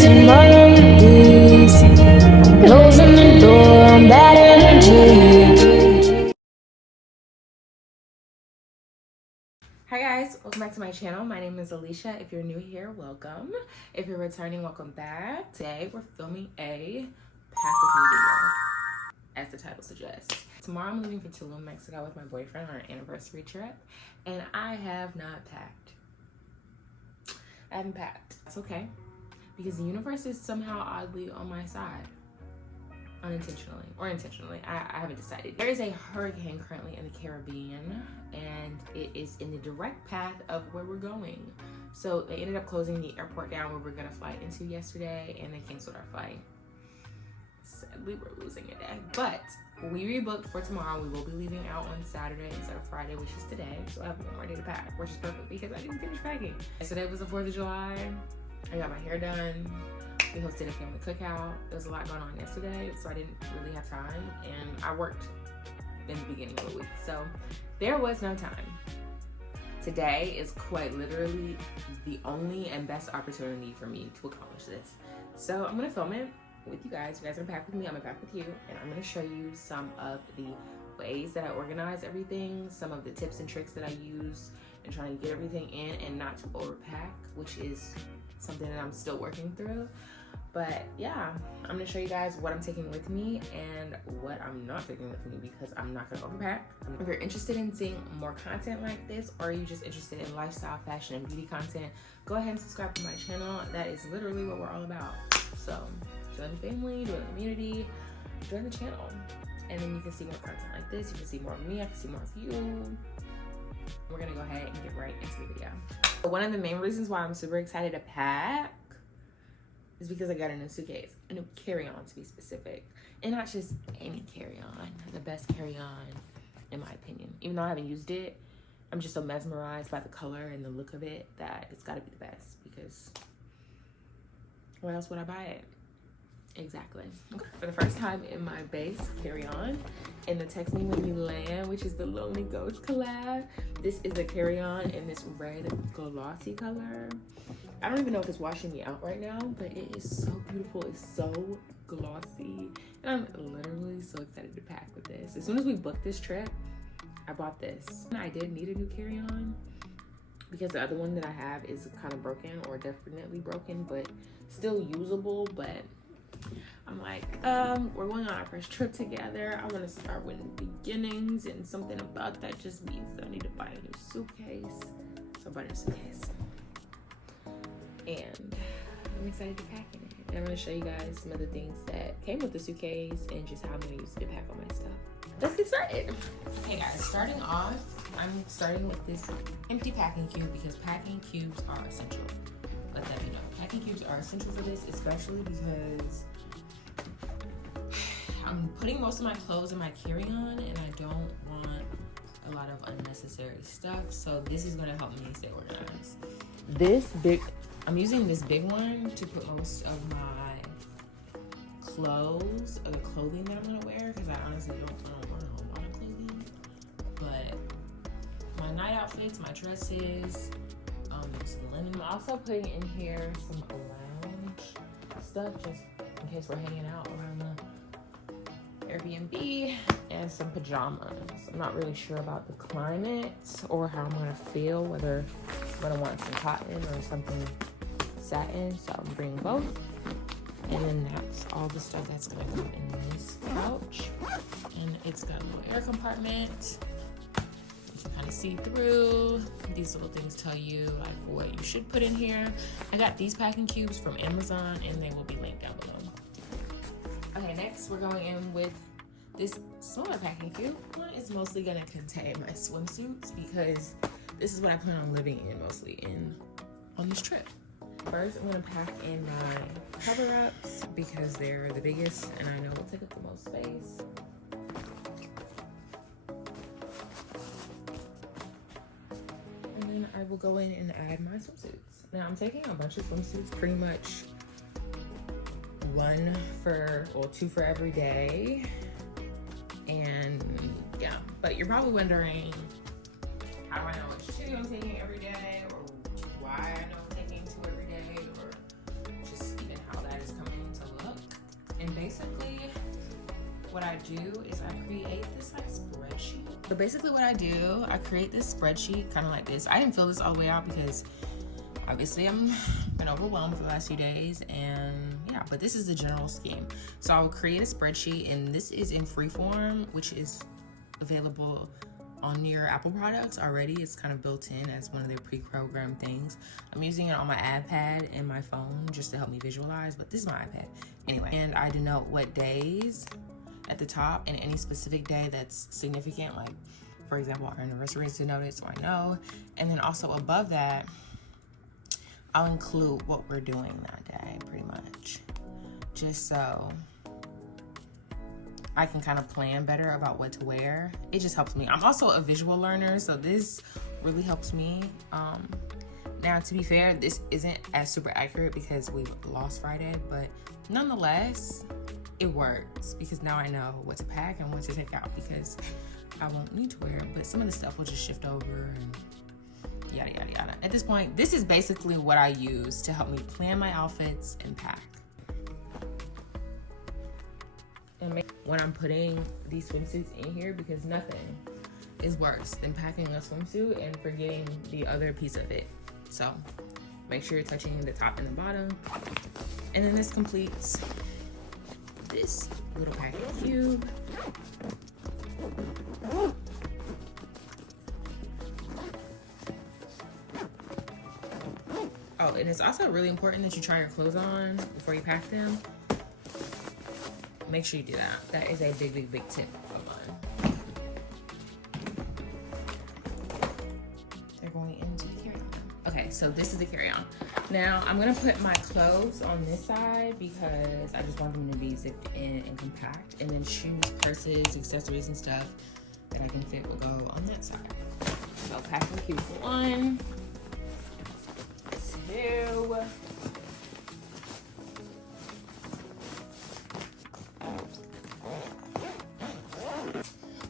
some melodies, closing the door on bad energy. Hi guys, welcome back to my channel. My name is Alicia. If you're new here, welcome. If you're returning, welcome back. Today we're filming a pack with me video, as the title suggests. Tomorrow I'm leaving for Tulum, Mexico with my boyfriend on our anniversary trip, and I have not packed. I haven't packed. It's okay, because the universe is somehow oddly on my side. Unintentionally or intentionally, I haven't decided. There is a hurricane currently in the Caribbean, and it is in the direct path of where we're going. So they ended up closing the airport down where we're gonna fly into yesterday, and they canceled our flight. Sadly, we're losing a day, but we rebooked for tomorrow. We will be leaving out on Saturday instead of Friday, which is today. So I have one more day to pack, which is perfect because I didn't finish packing. Yesterday was the 4th of July. I got my hair done. We hosted a family cookout. There was a lot going on yesterday, so I didn't really have time, and I worked in the beginning of the week, so there was no time. Today is quite literally the only and best opportunity for me to accomplish this. So I'm gonna film it with you guys. You guys are gonna pack with me, I'm gonna pack with you, and I'm gonna show you some of the ways that I organize everything, some of the tips and tricks that I use in trying to get everything in and not to overpack, which is something that I'm still working through. But yeah, I'm gonna show you guys what I'm taking with me and what I'm not taking with me, because I'm not gonna overpack. If you're interested in seeing more content like this, or are you just interested in lifestyle, fashion, and beauty content, go ahead and subscribe to my channel. That is literally what we're all about. So join the family, join the community, join the channel. And then you can see more content like this. You can see more of me, I can see more of you. We're gonna go ahead and get right into the video. One of the main reasons why I'm super excited to pack is because I got a new suitcase, a new carry-on to be specific. And not just any carry-on, the best carry-on in my opinion. Even though I haven't used it, I'm just so mesmerized by the color and the look of it that it's gotta be the best, because why else would I buy it? Exactly. Okay. For the first time in my Beis carry-on, in the Text Me When You Land, which is the Lonely Ghost collab, this is a carry-on in this red glossy color. I don't even know if it's washing me out right now, but it is so beautiful. It's so glossy, and I'm literally so excited to pack with this. As soon as we booked this trip, I bought this. And I did need a new carry-on because the other one that I have is kind of broken, or definitely broken, but still usable. But I'm like, we're going on our first trip together. I want to start with beginnings, and something about that just means that I need to buy a new suitcase. So I bought a new suitcase, and I'm excited to pack in it. And I'm going to show you guys some of the things that came with the suitcase and just how I'm going to use it to pack all my stuff. Let's get started. Hey guys, starting off, I'm starting with this empty packing cube, because packing cubes are essential. Let that be known. Packing cubes are essential for this, especially because I'm putting most of my clothes in my carry-on, and I don't want a lot of unnecessary stuff. So this is going to help me stay organized. I'm using this big one to put most of my clothes, or the clothing that I'm gonna wear, because I honestly don't wear a whole lot of clothing. But my night outfits, my dresses, some linen. I'm also putting in here some lounge stuff, just in case we're hanging out around the Airbnb, and some pajamas. I'm not really sure about the climate or how I'm gonna feel, whether I'm gonna want some cotton or something satin, so I'm bringing both. And then that's all the stuff that's gonna go in this pouch, and it's got a little air compartment. You can kind of see through. These little things tell you like what you should put in here. I got these packing cubes from Amazon, and they will be linked down below. Okay, next we're going in with this smaller packing cube. One is mostly gonna contain my swimsuits, because this is what I plan on living in mostly on this trip. First, I'm gonna pack in my cover-ups, because they're the biggest and I know will take up the most space. And then I will go in and add my swimsuits. Now I'm taking a bunch of swimsuits, pretty much two for every day. And yeah, but you're probably wondering, how do I know which two I'm taking every day, or why I know I'm taking two every day, or just even how basically what I do is I create this like spreadsheet. So basically what I do, I create this spreadsheet kind of like this. I didn't fill this all the way out because obviously I'm been overwhelmed for the last few days, and yeah, but this is the general scheme. So I will create a spreadsheet, and this is in Freeform, which is available on your Apple products already. It's kind of built in as one of their pre-programmed things. I'm using it on my iPad and my phone just to help me visualize, but this is my iPad anyway. And I denote what days at the top and any specific day that's significant, like for example our anniversary is denoted, so I know. And then also above that I'll include what we're doing that day, pretty much, just so I can kind of plan better about what to wear. It just helps me. I'm also a visual learner, so this really helps me. Now, to be fair, this isn't as super accurate because we lost Friday, but nonetheless, it works because now I know what to pack and what to take out because I won't need to wear it, but some of the stuff will just shift over and yada, yada, yada. At this point, this is basically what I use to help me plan my outfits and pack. And when I'm putting these swimsuits in here, because nothing is worse than packing a swimsuit and forgetting the other piece of it. So make sure you're touching the top and the bottom. And then this completes this little packing cube. Oh, and it's also really important that you try your clothes on before you pack them. Make sure you do that. That is a big, big, big tip of mine. They're going into the carry-on. Okay, so this is the carry-on. Now, I'm gonna put my clothes on this side because I just want them to be zipped in and compact. And then shoes, purses, accessories, and stuff that I can fit will go on that side. So packing cube 1, 2.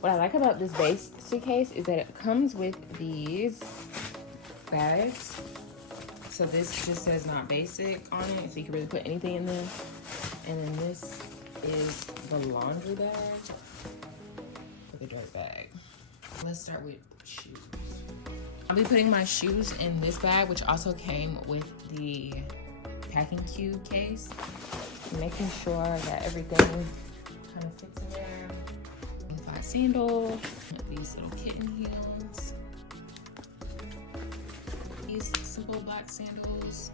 What I like about this Beis suitcase is that it comes with these bags. So this just says not basic on it, so you can really put anything in there. And then this is the laundry bag for the dirt bag. Let's start with shoes. I'll be putting my shoes in this bag, which also came with the packing cube case. Making sure that everything kind of fits in there. Sandals, these little kitten heels, these simple black sandals,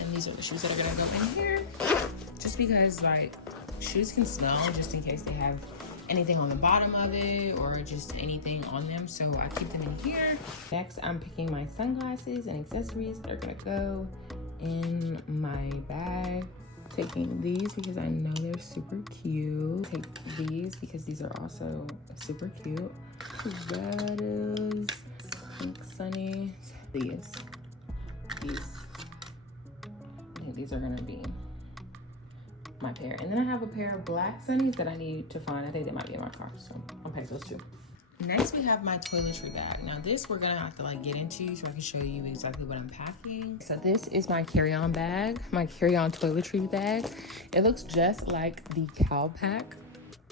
and these are the shoes that are gonna go in here, just because like shoes can smell just in case they have anything on the bottom of it or just anything on them, so I keep them in here. Next, I'm picking my sunglasses and accessories that are gonna go in my bag. Taking these because I know they're super cute. Take these because these are also super cute. That is Pink Sunny. These. I think these are gonna be my pair. And then I have a pair of black sunnies that I need to find. I think they might be in my car, so I'll pack those too. Next, we have my toiletry bag. Now this we're gonna have to like get into so I can show you exactly what I'm packing. So this is my carry-on bag, my carry-on toiletry bag. It looks just like the Calpac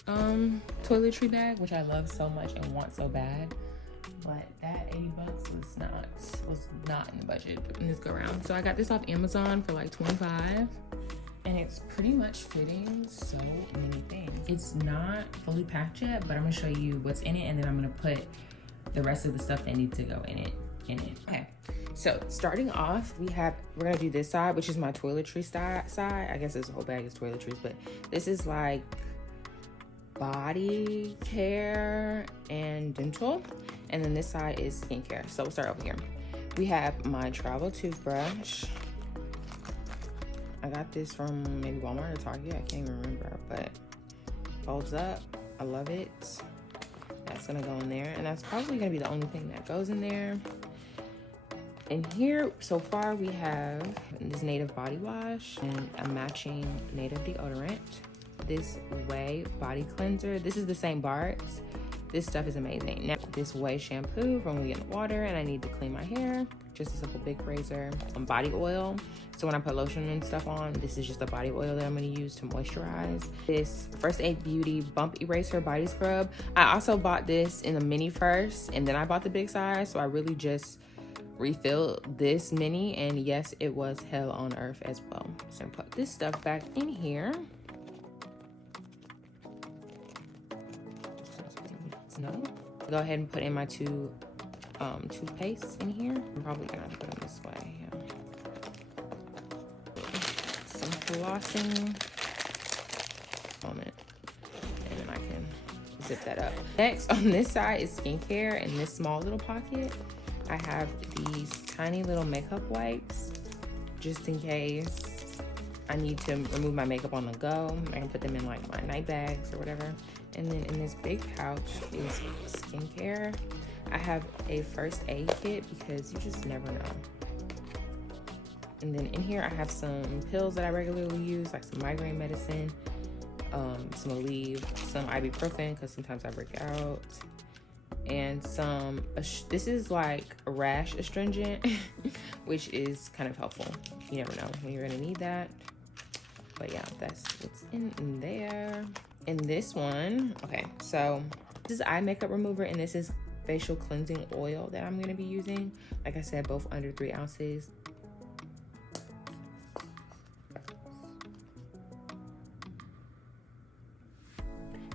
toiletry bag, which I love so much and want so bad. But that 80 bucks was not in the budget in this go round. So I got this off Amazon for like 25. And it's pretty much fitting so many things. It's not fully packed yet, but I'm gonna show you what's in it, and then I'm gonna put the rest of the stuff that needs to go in it. Okay, so starting off, we're gonna do this side, which is my toiletry side. I guess this whole bag is toiletries, but this is like body care and dental. And then this side is skincare. So we'll start over here. We have my travel toothbrush. I got this from maybe Walmart or Target, I can't even remember, but folds up, I love it. That's gonna go in there, and that's probably gonna be the only thing that goes in there. In here, so far we have this Native body wash and a matching Native deodorant. This Way body cleanser, this is the same Bart's. This stuff is amazing. Now, this Way shampoo from when we get in the water and I need to clean my hair. Just a simple big razor. Body oil. So when I put lotion and stuff on, this is just a body oil that I'm going to use to moisturize. This First Aid Beauty Bump Eraser Body Scrub. I also bought this in a mini first, and then I bought the big size. So I really just refilled this mini, and yes, it was hell on earth as well. So I'm gonna put this stuff back in here. No. Go ahead and put in my two toothpaste in here. I'm probably gonna have to put them this way. Yeah. Some flossing. Moment. And then I can zip that up. Next on this side is skincare. In this small little pocket, I have these tiny little makeup wipes just in case I need to remove my makeup on the go. I can put them in like my night bags or whatever. And then in this big pouch is skincare. I have a first aid kit because you just never know. And then in here I have some pills that I regularly use, like some migraine medicine, some Aleve, some ibuprofen because sometimes I break out, and some, this is like a rash astringent, which is kind of helpful. You never know when you're gonna need that. But yeah, that's what's in there. And this one, okay, so this is eye makeup remover, and this is facial cleansing oil that I'm gonna be using. Like I said, both under 3 ounces.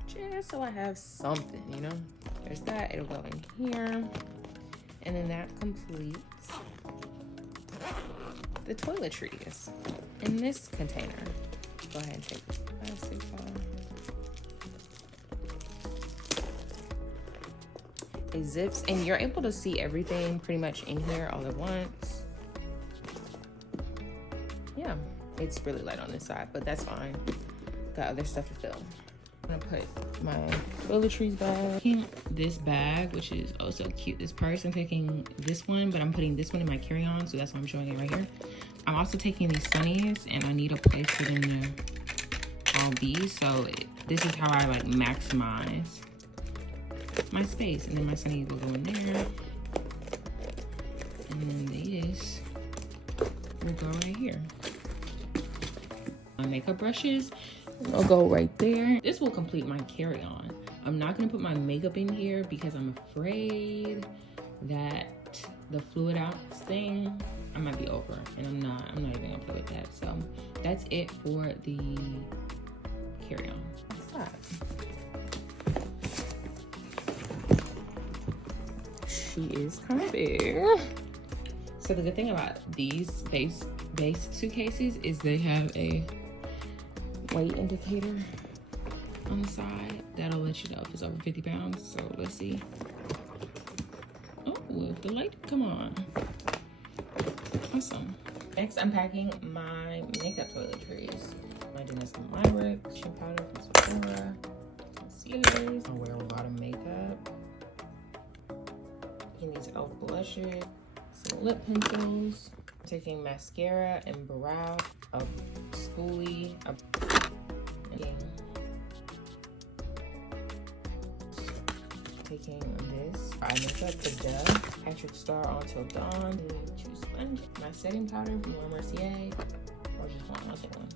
Just so I have something, you know? There's that, it'll go in here. And then that completes the toiletries in this container. Go ahead and take this plastic off. It zips, and you're able to see everything pretty much in here all at once. Yeah, it's really light on this side, but that's fine. Got other stuff to fill. I'm gonna put my toiletries bag. This bag, which is oh so cute, this purse, I'm taking this one, but I'm putting this one in my carry-on, so that's why I'm showing it right here. I'm also taking these sunnies, and I need a place for them to all be, so this is how I like maximize my space. And then my sunnies will go in there, and then this will go right here. My makeup brushes will go right there. This will complete my carry-on. I'm not gonna put my makeup in here because I'm afraid that the fluid out thing I might be over, and I'm not even gonna play with that. So that's it for the carry-on. What's that? She is kind of big. So the good thing about these Beis suitcases is they have a weight indicator on the side that'll let you know if it's over 50 pounds. So let's see. Oh, if the light come on. Awesome. Next, I'm packing my makeup toiletries. I'm doing some Lyric, chin powder from Sephora, concealers. I'll wear a lot of makeup. Taking these e.l.f. blushes, some lip pencils. I'm taking mascara and brow, a spoolie, taking this eye makeup, the Dove Patrick Star On Till Dawn, 2 sponges, my setting powder from La Mercier, or just one, I'll take one.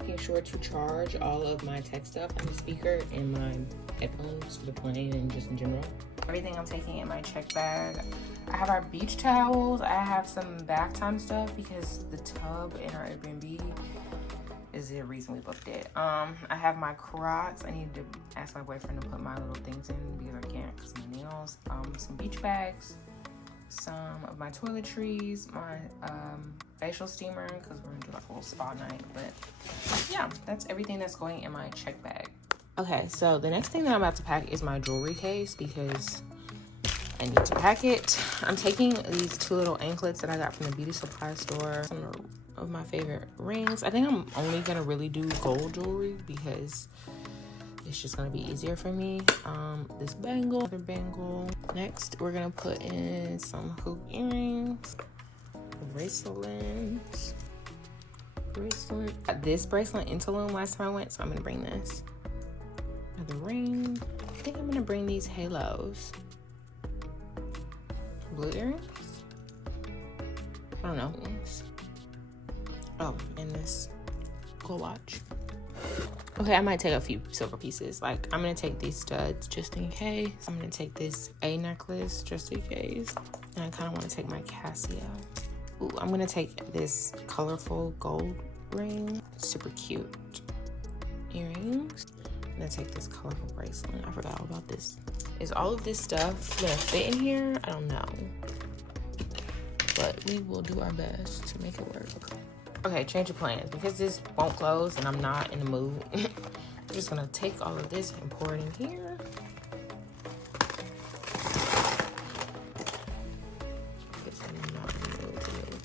Making sure to charge all of my tech stuff and the speaker and my headphones for the plane and just in general. Everything I'm taking in my check bag. I have our beach towels. I have some bath time stuff because the tub in our Airbnb is the reason we booked it. I have my Crocs. I need to ask my boyfriend to put my little things in because I can't because of my nails. Some beach bags, some of my toiletries, my facial steamer because we're gonna do like a little spa night. But yeah, that's everything that's going in my check bag. Okay, so the next thing that I'm about to pack is my jewelry case because I need to pack it. I'm taking these 2 little anklets that I got from the beauty supply store. Some of my favorite rings. I think I'm only gonna really do gold jewelry because it's just gonna be easier for me. This bangle, another bangle. Next, we're gonna put in some hoop earrings, bracelet. This bracelet in Tulum last time I went, so I'm gonna bring this. Another ring. I think I'm gonna bring these halos. Blue earrings? I don't know. Oh, and this gold watch. Okay, I might take a few silver pieces. Like, I'm gonna take these studs just in case. I'm gonna take this A necklace just in case. And I kind of want to take my Casio. Ooh, I'm gonna take this colorful gold ring. Super cute earrings. I'm gonna take this colorful bracelet. I forgot all about this. Is all of this stuff gonna fit in here? I don't know. But we will do our best to make it work. Okay, change of plans. Because this won't close and I'm not in the mood, I'm just gonna take all of this and pour it in here. Guess I'm not in the mood to deal with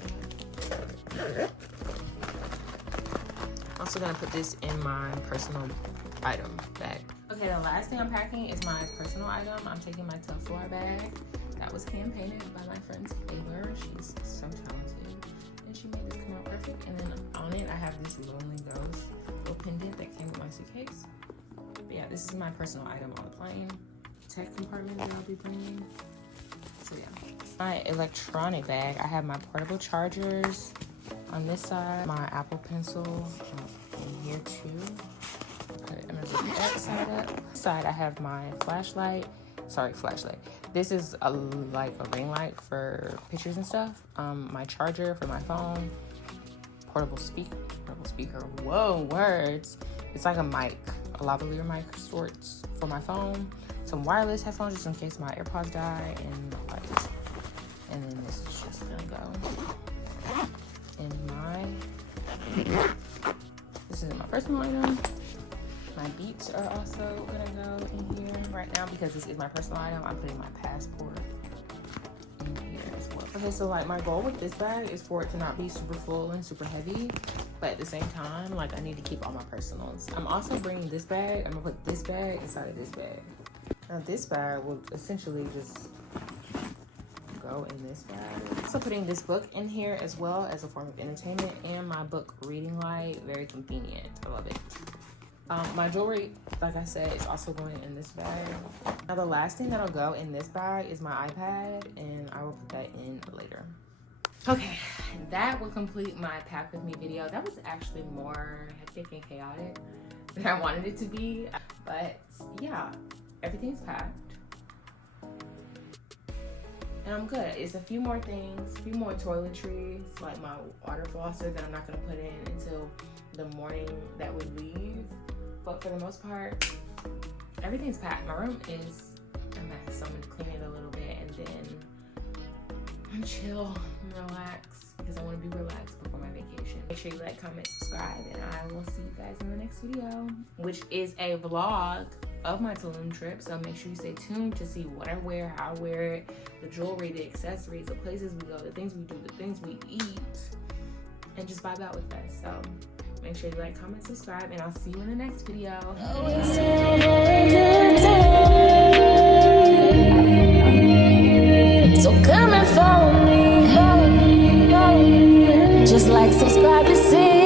that. I'm also gonna put this in my personal item bag. Okay, the last thing I'm packing is my personal item. I'm taking my Tough Floor bag. That was hand painted by my friend Taylor. She's so talented. And she made this come out perfect. And then on it, I have this Lonely Ghost little pendant that came with my suitcase. But yeah, this is my personal item on the plane. Tech compartment that I'll be bringing. So yeah. My electronic bag, I have my portable chargers on this side. My Apple Pencil in here too. Okay, I'm gonna zip that side up. This side, I have my flashlight. Sorry, flashlight. This is like a ring light for pictures and stuff. My charger for my phone. Portable speaker. Whoa, words. It's like a mic, a lavalier mic sorts for my phone. Some wireless headphones just in case my AirPods die, and lights. And then this is just gonna go in this is my personal item. My Beats are also gonna go in here right now because this is my personal item. I'm putting my passport in here as well. Okay, so like my goal with this bag is for it to not be super full and super heavy, but at the same time, like I need to keep all my personals. I'm also bringing this bag. I'm gonna put this bag inside of this bag. Now this bag will essentially just go in this bag. Also putting this book in here as well as a form of entertainment, and my book reading light. Very convenient. I love it. My jewelry, like I said, is also going in this bag. Now the last thing that'll go in this bag is my iPad, and I will put that in later. Okay, that will complete my pack with me video. That was actually more hectic and chaotic than I wanted it to be, but yeah, everything's packed. And I'm good. It's a few more things, a few more toiletries, like my water flosser that I'm not gonna put in until the morning that we leave. But for the most part, everything's packed. My room is a mess, so I'm gonna clean it a little bit and then I'm chill and relax because I wanna be relaxed before my vacation. Make sure you like, comment, subscribe, and I will see you guys in the next video, which is a vlog of my Tulum trip. So make sure you stay tuned to see what I wear, how I wear it, the jewelry, the accessories, the places we go, the things we do, the things we eat, and just vibe out with us. So make sure you like, comment, subscribe, and I'll see you in the next video. So come and follow me. Just like, subscribe to see.